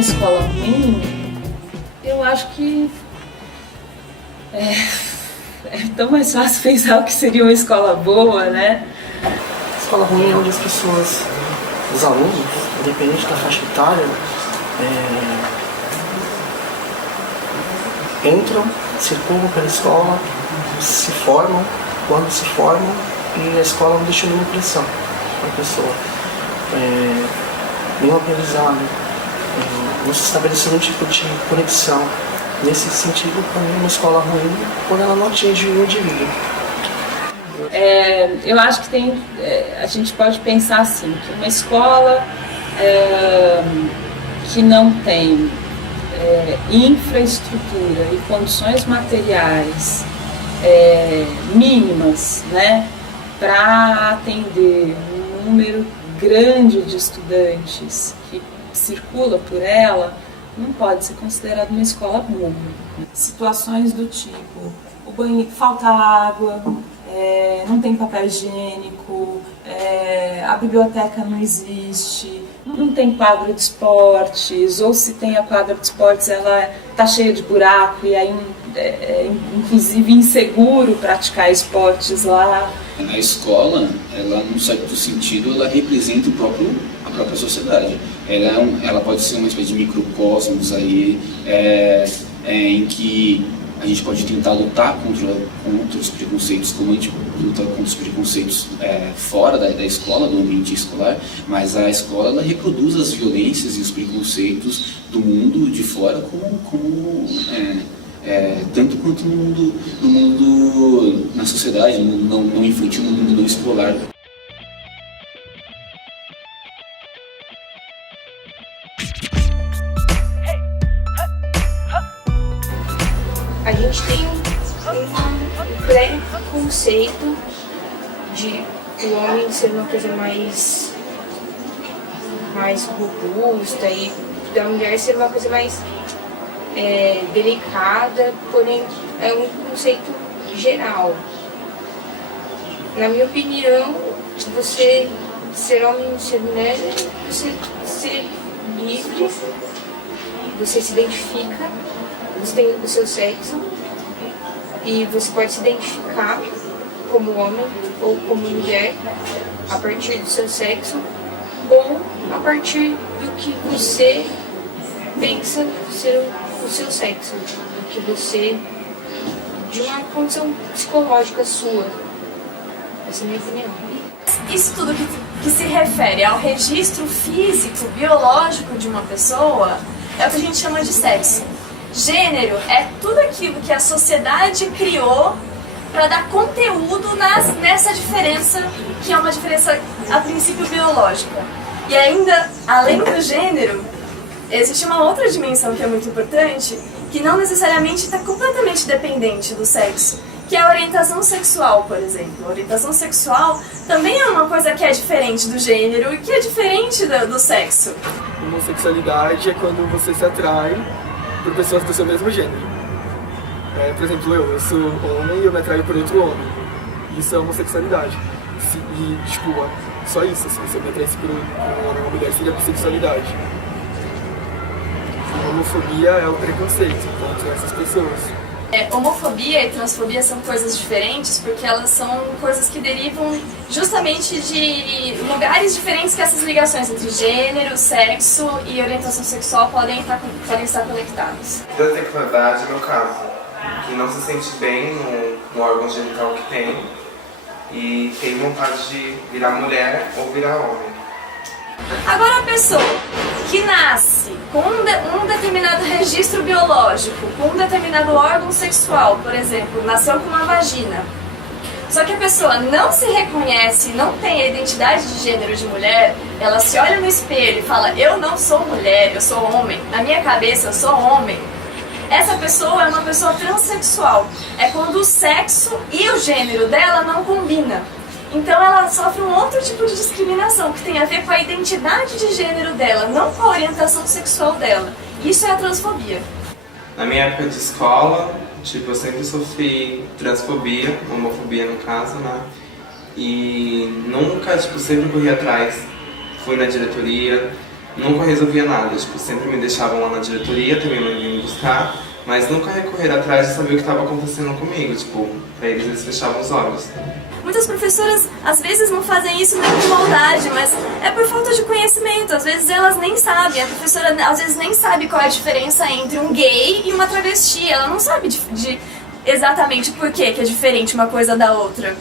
Escola ruim, eu acho que é tão mais fácil pensar o que seria uma escola boa, né? Escola ruim é onde as pessoas, os alunos, independente da faixa etária, entram, circulam pela escola, se formam, quando se formam, e a escola não deixa nenhuma impressão para a pessoa. Nenhum aprendizado. Não se estabeleceu nenhum tipo de conexão. Nesse sentido, para mim, uma escola ruim quando ela não atinge o indivíduo. Eu acho que a gente pode pensar assim, que uma escola que não tem infraestrutura e condições materiais mínimas, né, para atender um número grande de estudantes que circula por ela, não pode ser considerada uma escola boa. Situações do tipo, o banheiro, falta água, não tem papel higiênico, a biblioteca não existe, não tem quadra de esportes, ou se tem a quadra de esportes, ela está cheia de buraco e aí inclusive inseguro praticar esportes lá. A escola, ela, num certo sentido, ela representa a própria sociedade. Ela pode ser uma espécie de microcosmos aí, em que a gente pode tentar lutar contra os preconceitos, como a gente luta contra os preconceitos fora da escola, do ambiente escolar, mas a escola ela reproduz as violências e os preconceitos do mundo de fora tanto quanto no mundo, na sociedade, no mundo não infantil, no mundo não escolar. A gente tem um pré-conceito de o homem ser uma coisa mais robusta e da mulher ser uma coisa mais delicada, porém é um conceito geral. Na minha opinião, você ser homem e ser mulher é você ser livre, você se identifica, você tem o seu sexo e você pode se identificar como homem ou como mulher a partir do seu sexo ou a partir do que você pensa ser o seu sexo, do que você, de uma condição psicológica sua. Essa é a minha opinião. Isso tudo que se refere ao registro físico, biológico de uma pessoa é o que a gente chama de sexo. Gênero é tudo aquilo que a sociedade criou para dar conteúdo nessa diferença, que é uma diferença a princípio biológica. E ainda, além do gênero, existe uma outra dimensão que é muito importante, que não necessariamente está completamente dependente do sexo, que é a orientação sexual, por exemplo. A orientação sexual também é uma coisa que é diferente do gênero e que é diferente do sexo. Homossexualidade é quando você se atrai por pessoas do seu mesmo gênero. Por exemplo, eu sou homem e eu me atraio por outro homem. Isso é homossexualidade. Só isso, assim, se eu me atraísse por um homem ou uma mulher, seria bissexualidade. A homofobia é o preconceito contra essas pessoas. Homofobia e transfobia são coisas diferentes porque elas são coisas que derivam justamente de lugares diferentes que essas ligações entre gênero, sexo e orientação sexual podem estar conectadas. Transexualidade é meu caso, que não se sente bem no órgão genital que tem e tem vontade de virar mulher ou virar homem. Agora, a pessoa que nasce com um determinado registro biológico, com um determinado órgão sexual, por exemplo, nasceu com uma vagina, só que a pessoa não se reconhece, não tem a identidade de gênero de mulher, ela se olha no espelho e fala, eu não sou mulher, eu sou homem, na minha cabeça eu sou homem. Essa pessoa é uma pessoa transexual, é quando o sexo e o gênero dela não combinam. Então ela sofre um outro tipo de discriminação, que tem a ver com a identidade de gênero dela, não com a orientação sexual dela. Isso é a transfobia. Na minha época de escola, eu sempre sofri transfobia, homofobia no caso, né? E nunca, sempre corri atrás. Fui na diretoria, nunca resolvia nada. Sempre me deixavam lá na diretoria, também não iam me buscar, mas nunca recorrer atrás de saber o que estava acontecendo comigo. Pra eles fechavam os olhos. Muitas professoras, às vezes, não fazem isso nem por maldade, mas é por falta de conhecimento. Às vezes elas nem sabem, a professora às vezes nem sabe qual é a diferença entre um gay e uma travesti. Ela não sabe exatamente por que é diferente uma coisa da outra.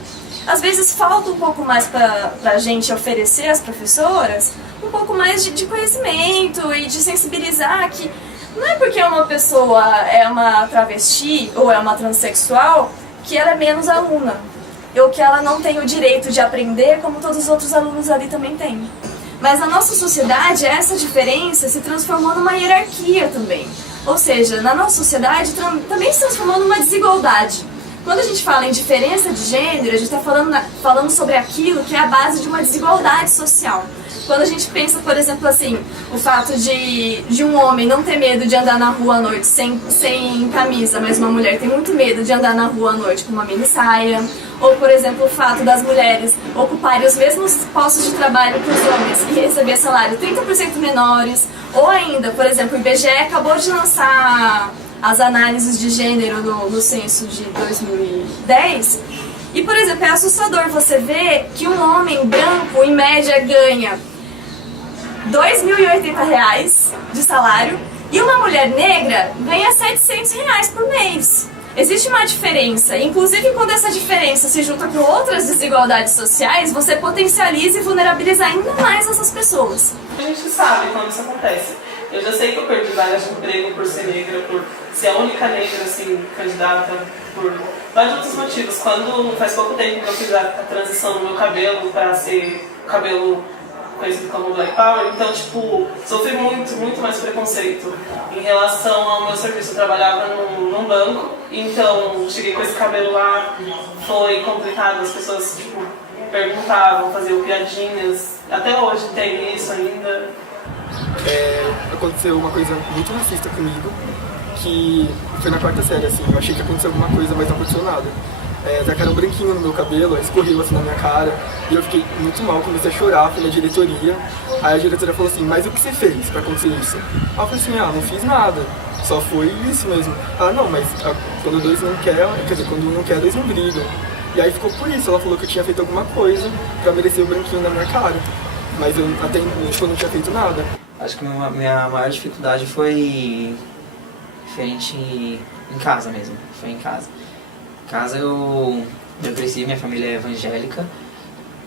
Às vezes falta um pouco mais pra gente oferecer às professoras, um pouco mais de conhecimento e de sensibilizar que não é porque uma pessoa é uma travesti ou é uma transexual que ela é menos aluna. Ou que ela não tem o direito de aprender como todos os outros alunos ali também têm. Mas na nossa sociedade, essa diferença se transformou numa hierarquia também. Ou seja, na nossa sociedade também se transformou numa desigualdade. Quando a gente fala em diferença de gênero, a gente está falando sobre aquilo que é a base de uma desigualdade social. Quando a gente pensa, por exemplo, assim, o fato de um homem não ter medo de andar na rua à noite sem camisa, mas uma mulher tem muito medo de andar na rua à noite com uma mini saia. Ou, por exemplo, o fato das mulheres ocuparem os mesmos postos de trabalho que os homens e receber salário 30% menores. Ou ainda, por exemplo, o IBGE acabou de lançar as análises de gênero no censo de 2010. E, por exemplo, é assustador você ver que um homem branco, em média, ganha R$ 2.080 de salário e uma mulher negra ganha R$ 700 por mês. Existe uma diferença, inclusive quando essa diferença se junta com outras desigualdades sociais, você potencializa e vulnerabiliza ainda mais essas pessoas. A gente sabe quando isso acontece. Eu já sei que eu perdi vagas de emprego por ser negra, por ser a única negra assim, candidata, por vários outros motivos. Quando faz pouco tempo que eu fiz a transição no meu cabelo para ser cabelo conhecido como Black Power, então, sofri muito mais preconceito em relação ao meu serviço. Eu trabalhava num banco, então cheguei com esse cabelo lá, foi complicado, as pessoas, perguntavam, faziam piadinhas, até hoje tem isso ainda. Aconteceu uma coisa muito racista comigo, que foi na quarta série, assim, eu achei que aconteceu alguma coisa, mas não aconteceu nada. Tacaram um branquinho no meu cabelo, escorreu assim na minha cara, e eu fiquei muito mal, comecei a chorar, fui na diretoria. Aí a diretora falou assim, mas o que você fez pra acontecer isso? Aí eu falei assim, não fiz nada, só foi isso mesmo. Não, mas quando dois não quer, quer dizer, quando um não quer, dois não brigam. E aí ficou por isso, ela falou que eu tinha feito alguma coisa pra merecer o branquinho na minha cara. Mas eu até não tinha feito nada. Acho que minha maior dificuldade foi diferente em casa mesmo, foi em casa. Em casa eu cresci, minha família é evangélica,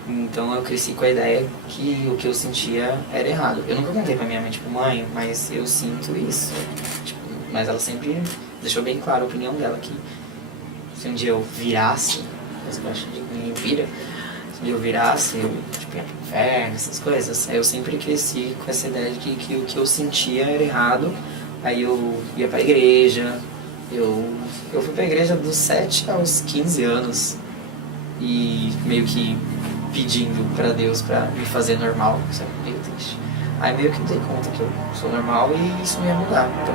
então eu cresci com a ideia que o que eu sentia era errado. Eu nunca contei pra minha mãe, mãe, mas eu sinto isso. Mas ela sempre deixou bem claro a opinião dela, que se um dia eu virasse, eu acho que ninguém vira, se um dia eu virasse, eu ia pro inferno, essas coisas. Aí eu sempre cresci com essa ideia de que o que eu sentia era errado, aí eu ia pra igreja. Eu fui pra igreja dos 7 aos 15 anos e meio que pedindo pra Deus pra me fazer normal, isso é meio triste. Aí meio que dei conta que eu sou normal e isso não ia mudar. Então,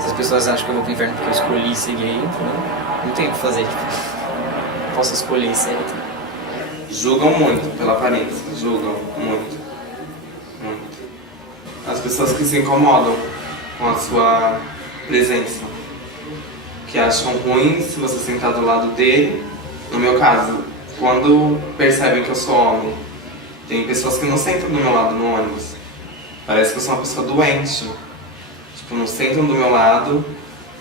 se as pessoas acham que eu vou pro inferno porque eu escolhi ser gay, então não tem o que fazer, não posso escolher ser. Julgam muito pela aparência, julgam muito. As pessoas que se incomodam com a sua presença. que acham ruim se você sentar do lado dele. No meu caso, quando percebem que eu sou homem, tem pessoas que não sentam do meu lado no ônibus. Parece que eu sou uma pessoa doente. Tipo, não sentam do meu lado,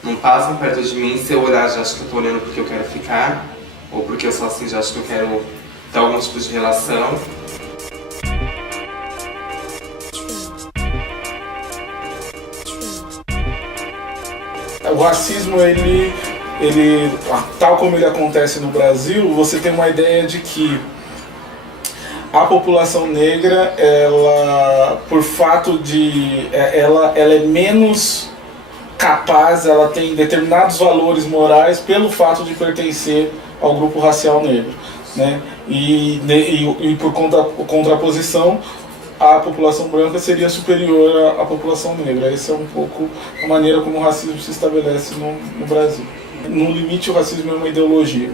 não passam perto de mim. Se eu olhar, já acho que eu tô olhando porque eu quero ficar, ou porque eu sou assim, já acho que eu quero ter algum tipo de relação. O racismo, ele, tal como ele acontece no Brasil, você tem uma ideia de que a população negra, ela, por fato de ela é menos capaz, ela tem determinados valores morais pelo fato de pertencer ao grupo racial negro, né? E por contraposição, a população branca seria superior à população negra. Essa é um pouco a maneira como o racismo se estabelece no Brasil. No limite, o racismo é uma ideologia.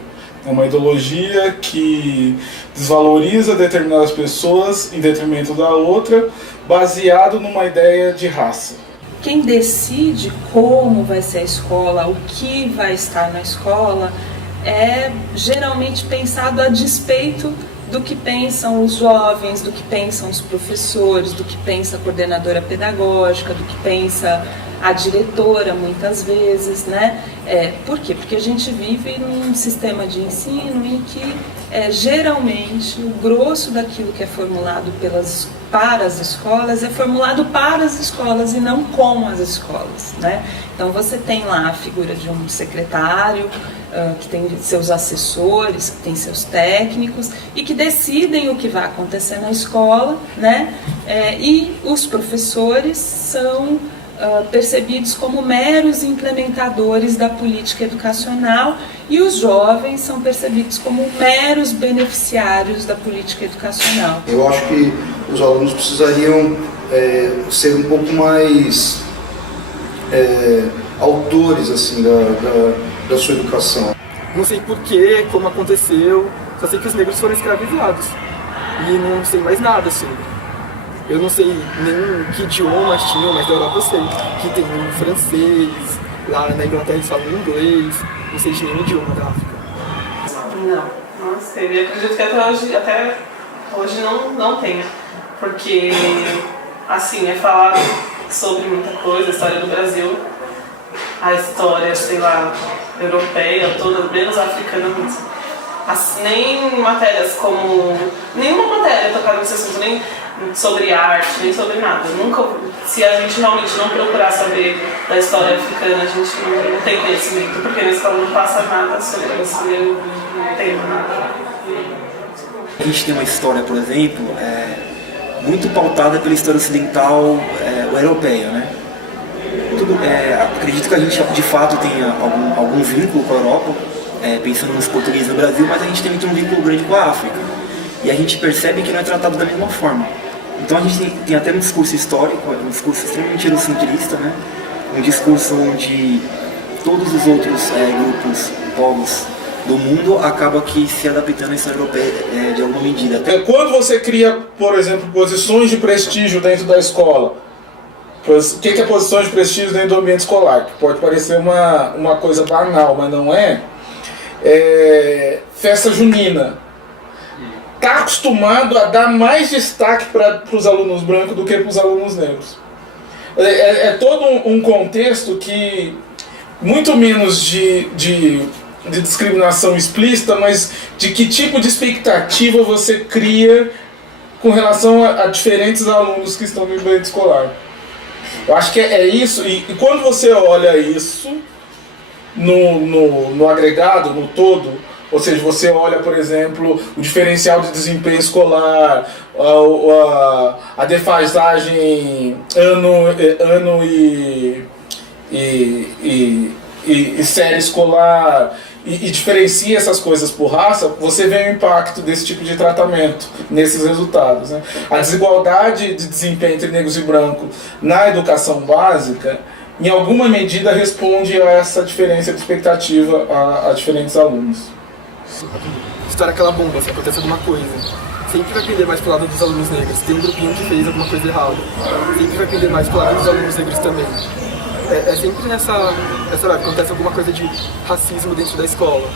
É uma ideologia que desvaloriza determinadas pessoas em detrimento da outra, baseado numa ideia de raça. Quem decide como vai ser a escola, o que vai estar na escola, é geralmente pensado a despeito do que pensam os jovens, do que pensam os professores, do que pensa a coordenadora pedagógica, do que pensa a diretora, muitas vezes, né? Por quê? Porque a gente vive num sistema de ensino em que, geralmente, o grosso daquilo que é formulado para as escolas é formulado para as escolas e não com as escolas, né? Então você tem lá a figura de um secretário, que tem seus assessores, que tem seus técnicos e que decidem o que vai acontecer na escola, né? E os professores são percebidos como meros implementadores da política educacional e os jovens são percebidos como meros beneficiários da política educacional. Eu acho que os alunos precisariam ser um pouco mais autores assim, da sua educação. Não sei porquê, como aconteceu, só sei que os negros foram escravizados e não sei mais nada sobre. Eu não sei nem que idiomas tinham, mas da Europa eu sei que tem um francês, lá na Inglaterra eles falam inglês, não sei de nenhum idioma da África. Não sei, eu acredito que até hoje não tenha, porque assim, é falado sobre muita coisa, a história do Brasil, a história, sei lá, europeia toda, menos africana mesmo. Nem matérias como... Nenhuma matéria tocada nesse assunto, nem sobre arte, nem sobre nada. Nunca, se a gente realmente não procurar saber da história africana, a gente não tem conhecimento, porque na escola não passa nada sobre isso, eu não tenho nada. A gente tem uma história, por exemplo, muito pautada pela história ocidental europeia, né? Acredito que a gente de fato tenha algum vínculo com a Europa, pensando nos portugueses no Brasil, mas a gente também tem um vínculo grande com a África. E a gente percebe que não é tratado da mesma forma. Então a gente tem até um discurso histórico, um discurso extremamente eurocentrista, né? Um discurso onde todos os outros grupos, povos do mundo acabam que se adaptando à história europeia de alguma medida. Quando você cria, por exemplo, posições de prestígio dentro da escola, o que é posições de prestígio dentro do ambiente escolar? Que pode parecer uma coisa banal, mas não é. Festa junina. Está acostumado a dar mais destaque para os alunos brancos do que para os alunos negros. Todo um contexto que, muito menos de discriminação explícita, mas de que tipo de expectativa você cria com relação a diferentes alunos que estão no ambiente escolar. Eu acho que é isso, e quando você olha isso no agregado, no todo, ou seja, você olha, por exemplo, o diferencial de desempenho escolar, a defasagem ano e série escolar, e diferencia essas coisas por raça, você vê o impacto desse tipo de tratamento nesses resultados, né? A desigualdade de desempenho entre negros e brancos na educação básica, em alguma medida, responde a essa diferença de expectativa a diferentes alunos. Estoura aquela bomba, se acontece alguma coisa, sempre vai pender mais pro lado dos alunos negros. Tem um grupinho que fez alguma coisa errada, sempre vai pender mais pro lado dos alunos negros também. é sempre nessa hora que acontece alguma coisa de racismo dentro da escola.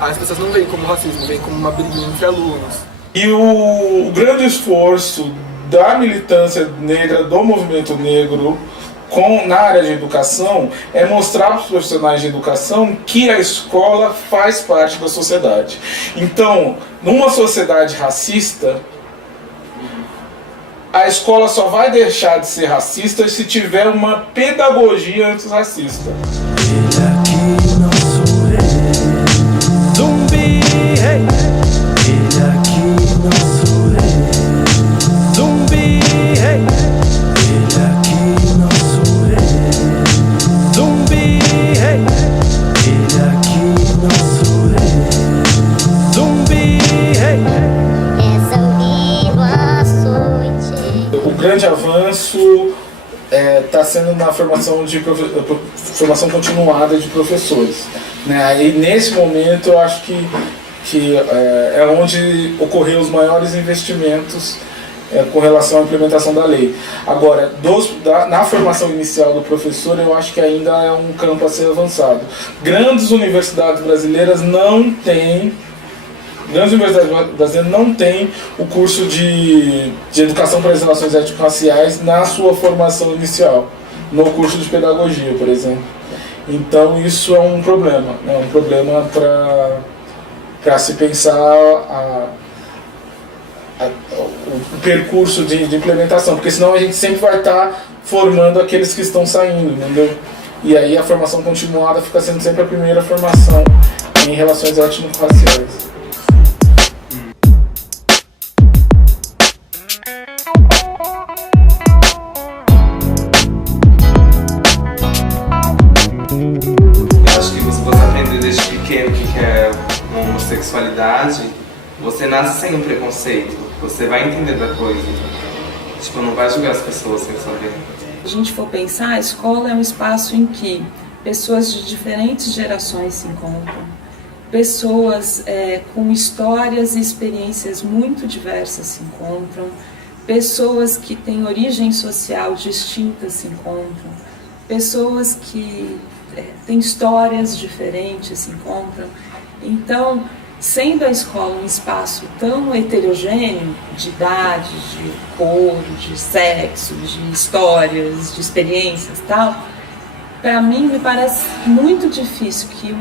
Aí as pessoas não veem como racismo, veem como uma briguinha entre alunos. E o grande esforço da militância negra, do movimento negro, na área de educação, é mostrar para os profissionais de educação que a escola faz parte da sociedade. Então, numa sociedade racista, a escola só vai deixar de ser racista se tiver uma pedagogia antirracista. Ele aqui não sou eu, zumbi, hey. Ele aqui não sou eu, zumbi, hey. Ele aqui não sou eu, zumbi, hey. Ele aqui não sou eu, zumbi, hey. O grande avanço está sendo na formação continuada de professores, né? Aí nesse momento eu acho que é onde ocorreram os maiores investimentos com relação à implementação da lei. Agora, na formação inicial do professor, eu acho que ainda é um campo a ser avançado. Grandes universidades brasileiras não têm o curso de educação para as relações étnico-raciais na sua formação inicial, no curso de pedagogia, por exemplo. Então isso é um problema, né? Um problema para se pensar o percurso de implementação, porque senão a gente sempre vai estar formando aqueles que estão saindo, entendeu? E aí a formação continuada fica sendo sempre a primeira formação em relações étnico-raciais. Homossexualidade, você nasce sem um preconceito, você vai entender da coisa, tipo, não vai julgar as pessoas sem saber. Se a gente for pensar, a escola é um espaço em que pessoas de diferentes gerações se encontram, pessoas com histórias e experiências muito diversas se encontram, pessoas que têm origem social distinta se encontram, pessoas que têm histórias diferentes se encontram. Então, sendo a escola um espaço tão heterogêneo, de idade, de cor, de sexo, de histórias, de experiências e tal, para mim me parece muito difícil que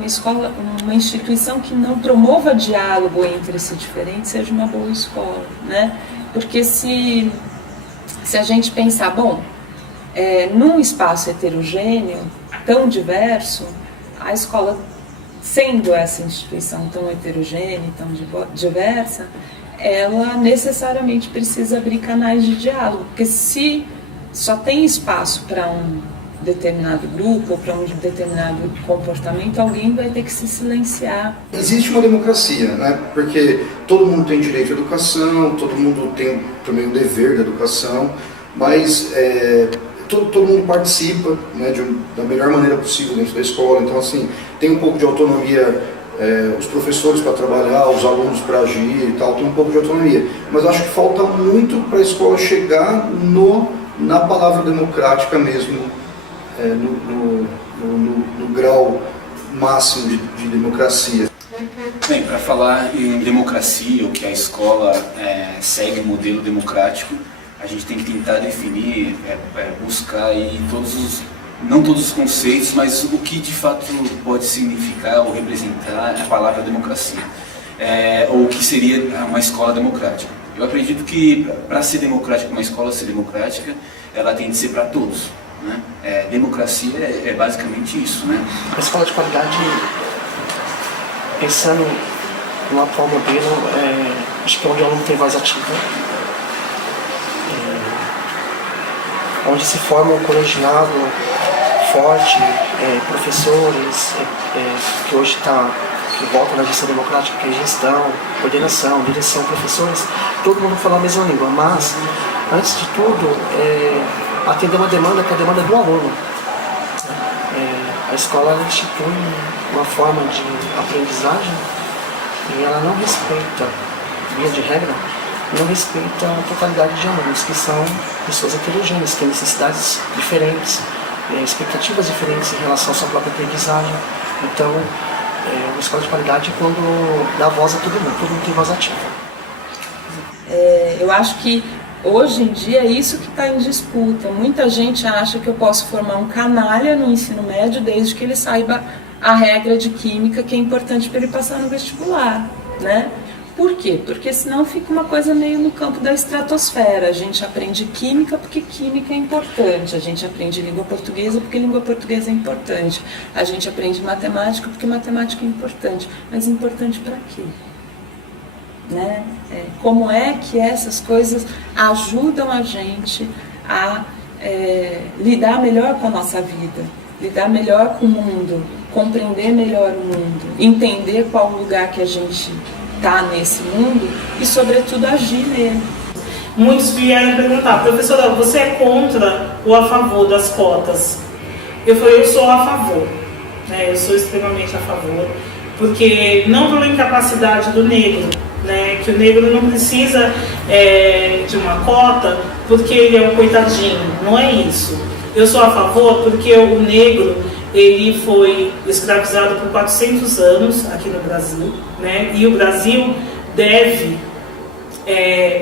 uma instituição que não promova diálogo entre esse diferente seja uma boa escola, né? Porque se a gente pensar, num espaço heterogêneo, tão diverso, a escola, sendo essa instituição tão heterogênea e tão diversa, ela necessariamente precisa abrir canais de diálogo, porque se só tem espaço para um determinado grupo ou para um determinado comportamento, alguém vai ter que se silenciar. Existe uma democracia, né? Porque todo mundo tem direito à educação, todo mundo tem também o dever da educação, mas todo mundo participa, né, da melhor maneira possível dentro da escola. Então, assim, tem um pouco de autonomia, os professores para trabalhar, os alunos para agir e tal, tem um pouco de autonomia. Mas acho que falta muito para a escola chegar na palavra democrática mesmo, no grau máximo de democracia. Bem, para falar em democracia, o que a escola segue um modelo democrático, a gente tem que tentar definir, buscar aí não todos os conceitos, mas o que de fato pode significar ou representar a palavra democracia, ou o que seria uma escola democrática. Eu acredito que para ser democrática, uma escola ser democrática, ela tem de ser para todos, né? Democracia é basicamente isso, né? A escola de qualidade, pensando no atual modelo, acho que é onde o aluno tem voz ativa, onde se forma um colegiado forte, professores que hoje que voltam na gestão democrática, que é gestão, coordenação, direção, professores, todo mundo fala a mesma língua, mas antes de tudo atender uma demanda que é a demanda do aluno. A escola institui uma forma de aprendizagem e ela não respeita, via de regra, não respeita a totalidade de alunos, que são pessoas heterogêneas, que têm necessidades diferentes, expectativas diferentes em relação à sua própria aprendizagem. Então, uma escola de qualidade é quando dá voz a todo mundo tem voz ativa. Eu acho que hoje em dia é isso que está em disputa. Muita gente acha que eu posso formar um canalha no ensino médio desde que ele saiba a regra de química que é importante para ele passar no vestibular, né? Por quê? Porque senão fica uma coisa meio no campo da estratosfera. A gente aprende química porque química é importante, a gente aprende língua portuguesa porque língua portuguesa é importante, a gente aprende matemática porque matemática é importante. Mas importante para quê? Né? Como é que essas coisas ajudam a gente a lidar melhor com a nossa vida, lidar melhor com o mundo, compreender melhor o mundo, entender qual o lugar que a gente está nesse mundo e, sobretudo, agir nele. Muitos vieram perguntar: professora, você é contra ou a favor das cotas? Eu falei: eu sou a favor, né? Eu sou extremamente a favor, porque não pela incapacidade do negro, né? Que o negro não precisa de uma cota porque ele é um coitadinho, não é isso. Eu sou a favor porque o negro, ele foi escravizado por 400 anos aqui no Brasil, né? E o Brasil deve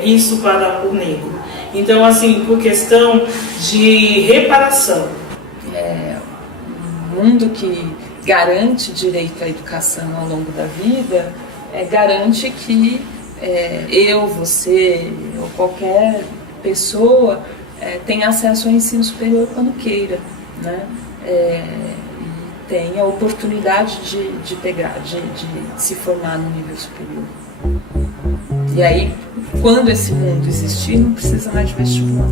isso para o negro. Então, assim, por questão de reparação. Um mundo que garante direito à educação ao longo da vida, garante que eu, você ou qualquer pessoa tenha acesso ao ensino superior quando queira, né? E tenha a oportunidade de se formar no nível superior. E aí, quando esse mundo existir, não precisa mais de vestibular.